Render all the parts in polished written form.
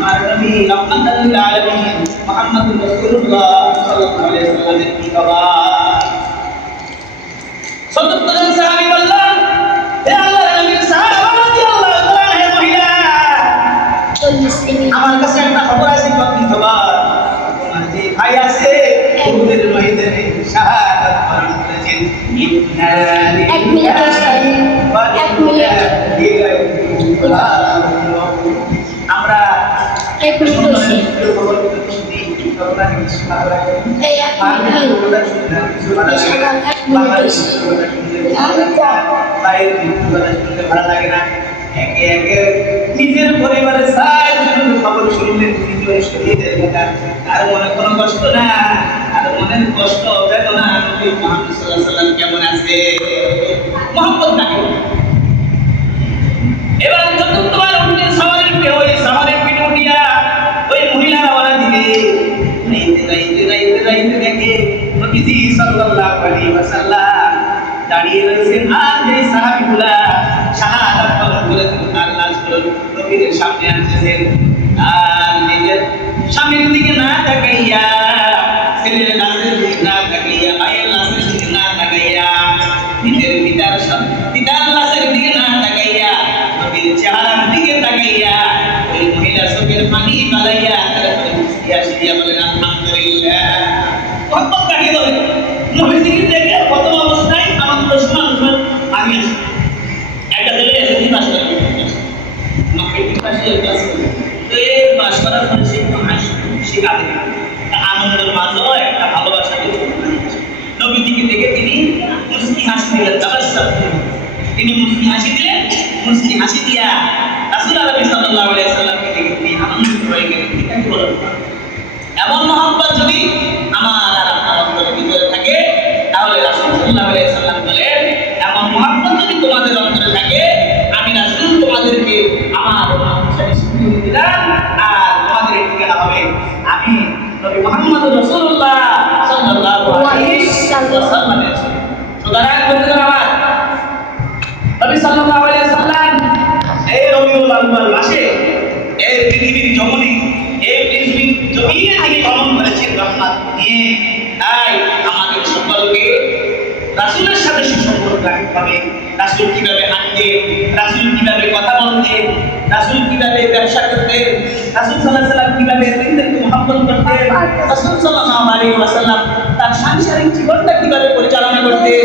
আমার নবী রাহমাতুল লিল আলামিন মুহাম্মদুর রাসূলুল্লাহ সাল্লাল্লাহু আলাইহি ওয়াসাল্লামের কি খবর? সত্তর জন সাহাবী বললেন, হে আল্লাহর নবীর সাহাবা রাদিয়াল্লাহু তাআলা হে মহিলা, আমার কাছে একটা খবর আছে। কি খবর? তোমার যে ভাই আছে উহুদের ময়দানে শাহাদাত বরণ করেছেন। এক মিনিট আমরা এক মিনিট ভালো লাগে না। একে একে নিজের পরিবারের সাইজ খবর শুনলে শহীদের কথা আর মনে কোনো কষ্ট না, আর মনের কষ্ট বেদনা নবী মুহাম্মদ সাল্লাল্লাহু আলাইহি ওয়াসাল্লাম কেমন আছে, মোহাম্মদ কাকে বলে। এবার চতুর্থবার উঠলেন সাওয়ারের পিঠে, ওই সাওয়ারের পিঠে উঠিয়া ওই মহিলা রওনা দিবে। যাইতে দেখে নবীজি সাল্লাল্লাহু আলাইহি ওয়াসাল্লাম দাঁড়িয়ে রয়েছেন, আর যে সাহাবীগুলা শাহাদাত বরণ করেছেন তার লাশগুলো নবীর সামনে আনতেছেন। আর নিজের স্বামীর দিকে না তাকাইয়া, ছেলের লাশের দিকে না তাকাইয়া, ভাইয়ের লাশের দিকে না তাকাইয়া, নিজের পিতার লাশের দিকে না তাকাইয়া, নবীর চেহারার দিকে তাকাইয়া ওই মহিলা চোখের পানি বালাইয়া তারা সিয়া বলেন আলহামদুলিল্লাহ। মোহাম্মদ কাকে বলে? নবীজিকে দেখে প্রথম অবস্থায় আমার প্রশ্ন আমি আসি একটা ছেলে এসেছি বাস করে তো এই বাস করার পরে সে একটু হাসি শেখাতে আনন্দের মাঝেও একটা ভালোবাসা নবীজিকে দেখে তিনি মুস্কি হাসি দিলেন। তিনি মুস্কি হাসি দিলেন, মুস্কি হাসি দিয়া রাসূল আরবি সাল্লাল্লাহু আলাইহি ওয়াসাল্লামকে দেখে তিনি আনন্দিত হয়ে গেলেন। এটাই হলো এমন মহব্বত যদি আমার আর আপনার অন্তরের ভিতরে থাকে তাহলে রাসূল সাল্লাল্লাহু আলাইহি ওয়াসাল্লাম বলেন, এমন মহব্বত যদি তোমাদের অন্তরে থাকে আমি রাসূল তোমাদেরকে আমার অনুসারী সুযোগ দিলাম, আর তোমাদের ঠিকানা হবে আমি নবী মুহাম্মদ রাসূলুল্লাহ সাল্লাল্লাহু আলাইহি ওয়াসাল্লামের। সুতরাং বন্ধুরা আমার নবী সাল্লাল্লাহু আলাইহি ওয়াসাল্লাম এই রবিউল আউয়াল মাসে এই পৃথিবীর জমিনে তিনি ভ্রমণ করেছেন রহমত নিয়ে। তাই আমাদের সকলকে রাসূলের সাথে সুসম্পর্ক রাখতে হবে। রাসূল কিভাবে হাঁটতেন, রাসূল কিভাবে কথা বলতেন, রাসূল কিভাবে ব্যবসা করতেন, রাসূল সাল্লাল্লাহু আলাইহি ওয়াসাল্লাম কিভাবে দিনকে মহব্বত করতেন, রাসূল সাল্লাল্লাহু আলাইহি ওয়াসাল্লাম তার সাংসারিক জীবনটা কিভাবে পরিচালনা করতেন,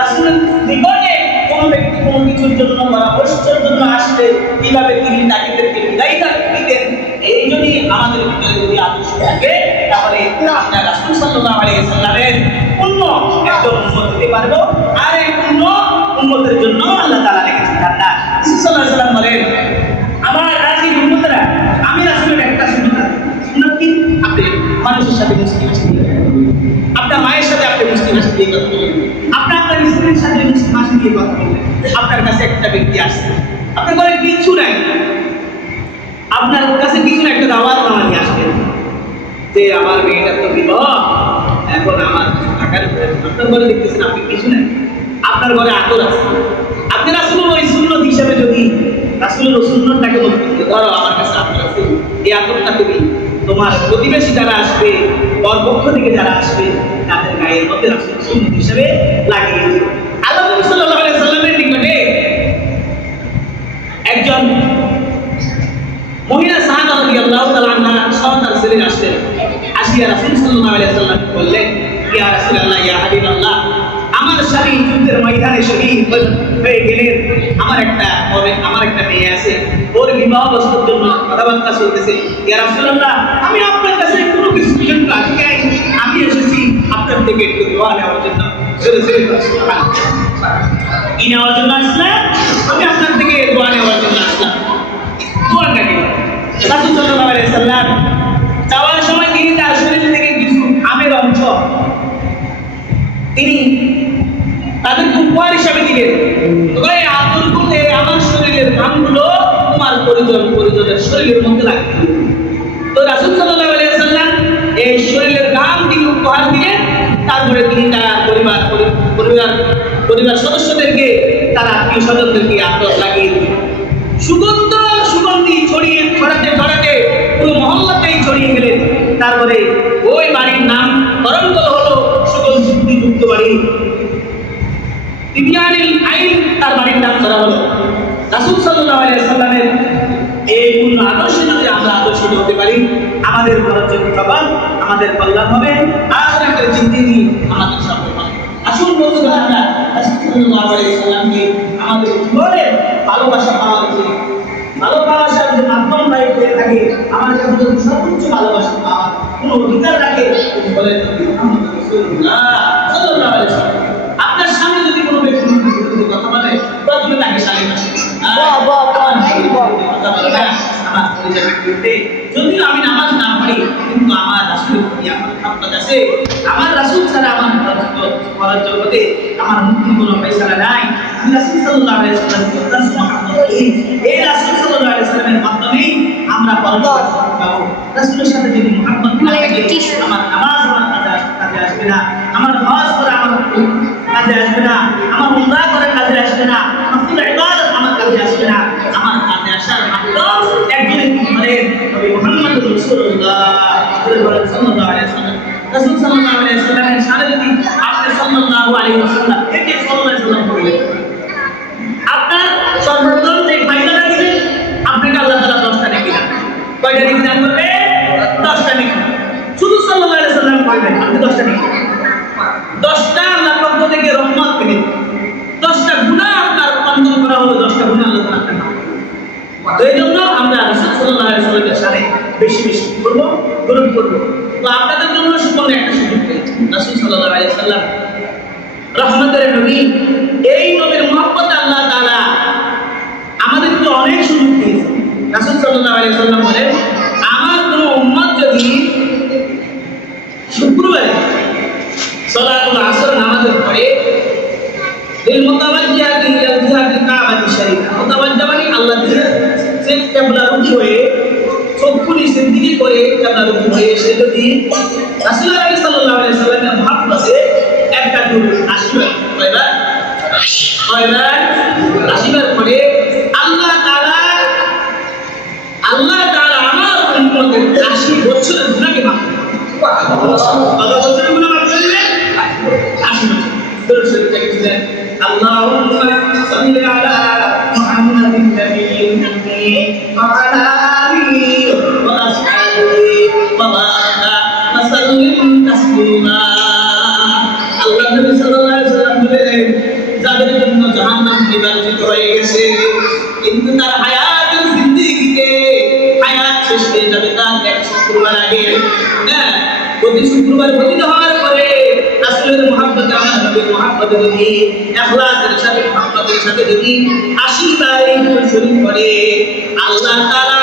রাসূলের জীবনে কোনো ব্যক্তি কোনো কিছুর জন্য পরামর্শের জন্য আসলে কিভাবে তিনি তাদেরকে বিদায় দিতেন, এই যদি আমাদের ভিতরে যদি আদর্শ থাকে তাহলে আমরা রাসূল সাল্লাল্লাহু আলাইহি ওয়াসাল্লামের পূর্ণ একজন উম্মত হতে পারবো। আর এই পূর্ণ উম্মতের জন্য আল্লাহ তাআলা রেখেছেন জান্নাত। রাসূল সাল্লাল্লাহু আলাইহি ওয়াসাল্লাম বলেন, আমার রাসূলের উম্মতরা, আমি রাসূলের একটা সুন্নাত কি, আপনি মানুষের সাথে মুসলিম হাসি দিয়ে আপনার মায়ের সাথে আপনি মুসলিম হাসি দিয়ে কথা বলবেন, আপনার স্ত্রীর সাথে মুসলিম হাসি দিয়ে কথা বলবেন। আপনার কাছে একটা ব্যক্তি আসছে, আপনার ঘরে কিছু নাই, আপনার কাছে কিছু একটা দাওয়াত নামা নিয়ে আসবেন যে আমার মেয়েটার তো বিবাহ, এখন আমার থাকার আপনার ঘরে দেখতেছেন আপনি কিছু নাই, আপনার ঘরে আতর আছে। আপনি রাসূলের ওই সুন্নত হিসেবে যদি রাসূলের ওই সুন্নতটাকে ধরো আমার কাছে আতর আছে, এই আতরটা তুমি তোমার প্রতিবেশী যারা আসবে, পরপক্ষ থেকে যারা আসবে তাদের গায়ের মধ্যে রাসূলের সুন্নত হিসেবে লাগিয়ে দিও। আল্লাহ নবী সাল্লাল্লাহু আলাইহি ওয়াসাল্লামের নিকটে একজন মহিলা সাহাবা রাদিয়াল্লাহু তাআলা আনহা সন্তান ছেলে আসলেন, আসিয়া রাসূল সাল্লাল্লাহু আলাইহি ওয়াসাল্লাম বললেন, ইয়া রাসূলুল্লাহ, ইয়া হাবিবাল্লাহ, আমার স্বামী যুদ্ধের ময়দানে শহীদ হয়ে গেলেন, আমার একটা মেয়ে আছে, ওর বিবাহ বস্তুর জন্য কথাবার্তা চলতেছে। ইয়া রাসূলুল্লাহ, আমি আপনার কাছে কোনো কিছু জন্য আসি নাই, আমি এসেছি আপনার থেকে একটু দোয়া নেওয়ার জন্য। কি নেওয়ার জন্য আসলাম? আমি আপনার থেকে দোয়া নেওয়ার জন্য আসলাম। দোয়াটা কি? রাসূল সাল্লাল্লাহু আলাইহি ওয়াসাল্লাম যাওয়ার সময় তিনি তার শরীর থেকে কিছু আমের অংশ তিনি তাদেরকে উপহার হিসাবে দিলেন। এই আতরগুলো আমার শরীরের ঘামগুলো তোমার পরিজনের শরীরের মধ্যে লাগবে। তো রাসূল সাল্লাল্লাহু আলাইহি ওয়াসাল্লাম এই শরীরের ঘাম তিনি উপহার দিলেন। তারপরে তিনি তার পরিবার সদস্যদেরকে, তার আত্মীয় স্বজনদেরকে আতর লাগিয়ে দিলেন। সুগন্ধি ছড়াতে তারপরে ওই বাড়ির নাম করণ করা হলো সুগন্ধিযুক্ত বাড়ি। তিবিয়ানিল আইন তার বাড়ির নাম করা হলো। রাসূল সাল্লাল্লাহু আলাইহি ওয়াসাল্লামের এই পূর্ণ আদর্শে যদি আমরা আদর্শিত হতে পারি, আমাদের বরকত পাবেন, আমাদের কল্যাণ হবে, আখিরাতের জিন্দেগি আমাদের সফল হবে। আসুন বন্ধুগণ, আমরা রাসূল সাল্লাল্লাহু আলাইহি ওয়াসাল্লামকে আমাদের জীবনের ভালোবাসা পাওয়ার জন্য, ভালোবাসার যে মাধ্যম দায়ী হয়ে থাকে, আমার কাছে যদি সর্বোচ্চ ভালোবাসা পাওয়ার কোনো অধিকার রাখে, তিনি বলেন নবী মুহাম্মদ রাসূলুল্লাহ সাল্লাল্লাহু আলাইহি ওয়াসাল্লাম। আপনার সামনে যদি কোনো ব্যক্তি বিরুদ্ধে কথা বলে, প্রথমে তাকে সালিম আসে। যদিও আমি নামাজ না পড়ি, কিন্তু আমার রাসূলের প্রতি আমার মহব্বত আছে। আমার রাসূল ছাড়া আমার করার জগতে আমার মুক্তির কোনো ফয়সালা নাই। আমি রাসূল সাল্লাল্লাহু আলাইহি ওয়াসাল্লাম এই রাসূল সাল্লাল্লাহু আলাইহি ওয়াসাল্লামের মাধ্যমে আমরা পরলোক পাবো। রাসূলের সাথে যদি মহব্বত না থাকে, আমার নামাজ আমার কাজে আসবে না, আমার হজ করা আমার কাজে আসবে না, আমার উমরা করা কাজে আসবে না, মাসুল ইবাদত আমার কাজে আসবে না। আমার কাজে আসার মাধ্যম একজনের কি বলেন নবী মুহাম্মদ রাসূলুল্লাহ সাল্লাল্লাহু আলাইহি ওয়াসাল্লাম। রাসূল সাল্লাল্লাহু আলাইহি ওয়াসাল্লামের সাথে যদি আপনি সাল্লাল্লাহু আলাইহি ওয়াসাল্লাম থেকে সাল্লাল্লাহু আলাইহি ওয়াসাল্লাম বললেন, আপনার সর্বপ্রথম যে ফায়দাটা দিবেন, আপনাকে আল্লাহ তাআলা 10টা নেকি দান। কয়টা নেকি দান করবে? 10টা নেকি। শুধু সাল্লাল্লাহু আলাইহি ওয়াসাল্লাম কইবেন, আপনি 10টা নেকি। 10টা আল্লাহর পক্ষ থেকে রহমত পেলেন। 10টা গুনাহ আপনার খণ্ডন করা হলো, 10টা গুনাহ আল্লাহ তাআলা আপনার মাফ করবেন। তো এই জন্য আমরা রাসূল সাল্লাল্লাহু আলাইহি ওয়াসাল্লামের সাথে বেশি বেশি কি করব? দরুদ পড়ব। তো আপনাদের জন্য সুবর্ণ একটা সুযোগ পেয়েছি। রাসূল সাল্লাল্লাহু আলাইহি ওয়াসাল্লাম রহমতের নবী, এই নবীর মহব্বতে আল্লাহ তাআলা আমাদেরকে অনেক সুযোগ দিয়েছেন। রাসূল সাল্লাল্লাহু আলাইহি ওয়াসাল্লাম বলেন, আমার কোন উম্মত যদি শুক্রবারে সালাতুল আসর নামাজের পরে এই মুতাওয়াজ্জিহাতি ইলা জিহাতিল কাবাতি শরীফা, মুতাওয়াজ্জিহ মানে আল্লাহ দিয়ে সে কিবলামুখী হয়ে চক্ষু নিচের দিকে করে কিবলামুখী হয়ে সে যদি রাসূলুল্লাহ সাল্লাল্লাহু আলাইহি ওয়াসাল্লামের মহব্বতে একটা দূর আসবে, কয়বার? 80বার পরে আল্লাহ তাআলা আমার উম্মতের 80 বছরের গুনাহকে মাফ করে দিবেন। কত বছরের গুনাহ মাফ করে দিবেন? 80 বছর। দরুদ শরীফ লিখেছেন, আল্লাহুম্মা সাল্লি আলা মুহাম্মাদিন নাবিয়্যিল উম্মি ওয়া আলা আলিহি ওয়া আসহাবিহি ওয়া বারাকা ওয়া সাল্লিম তাসলিমা। আল্লাহ নবী সাল্লাল্লাহু আলাইহি ওয়াসাল্লাম বলেন, যাদের জন্য জাহান্নাম নির্বাচিত হয়ে গেছে, কিন্তু তার হায়াতের জিন্দেগিতে হায়াত শেষ হয়ে যাবে তার এক শুক্রবার আগে, হ্যাঁ, প্রতি শুক্রবার পতিত হওয়ার পরে রাসূলের মহব্বতে, আমার নবীর মহব্বতে যদি ইখলাসের সাথে মহব্বতের সাথে যদি 80 বার এই দরুদ শরীফ পড়ে, আল্লাহ তাআলা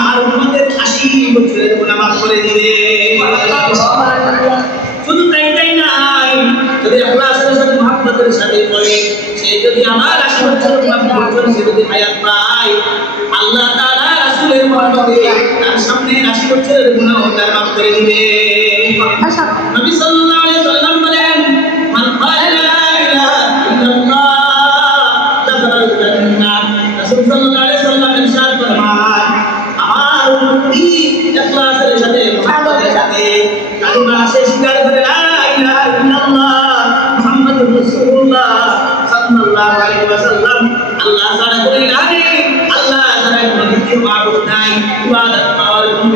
আমার উম্মতের 80 বছরের গুনাহ মাফ করে দিবে। শুধু তাই নাই, যদি ইখলাসের সাথে মহব্বতের সাথে পড়ে, সে যদি আমার 80 বছর সে যদি হায়াত পায়, আল্লাহ তাআলা রাসূলের মহব্বতে তার সামনে 80 বছরের গুনাহ তার মাফ করে দিবে। নবী সাল্লাল্লাহু আলাইহি ওয়াসাল্লাম বলেন, মান ক্বালা লা ইলাহা ইল্লাল্লাহ দাখালাল জান্নাহ। রাসূল সাল্লাল্লাহু আলাইহি ওয়াসাল্লাম ইরশাদ ফরমান, আমার উম্মতি ইখলাসের সাথে মহব্বতের সাথে কালিমা সে স্বীকার করে লা ইলাহা ইল্লাল্লাহ মুহাম্মাদুর রাসূলুল্লাহ সাল্লাল্লাহু আলাইহি ওয়াসাল্লাম, আল্লাহ ছাড়া কোনো ইলাহ নেই, আল্লাহ ছাড়া কোনো দ্বিতীয় মাবুদ নাই, ইবাদত পাওয়ার কোনো